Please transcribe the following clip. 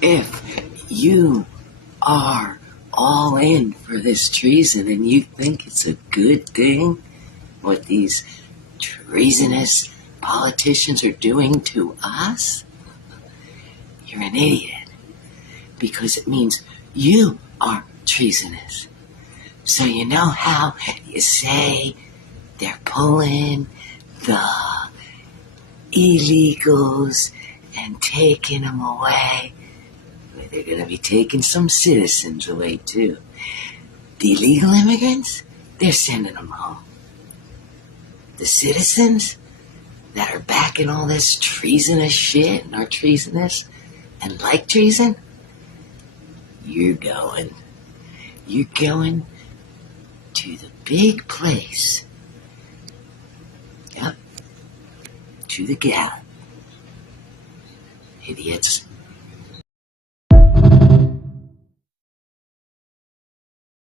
if you are all in for this treason and you think it's a good thing what these treasonous politicians are doing to us, you're an idiot, because it means you are treasonous. So you know how you say they're pulling the illegals and taking them away? Well, they're going to be taking some citizens away too. The illegal immigrants, they're sending them home. The citizens that are backing all this treasonous shit and are treasonous and like treason, you're going to the big place. Yep, to the galley. Idiots.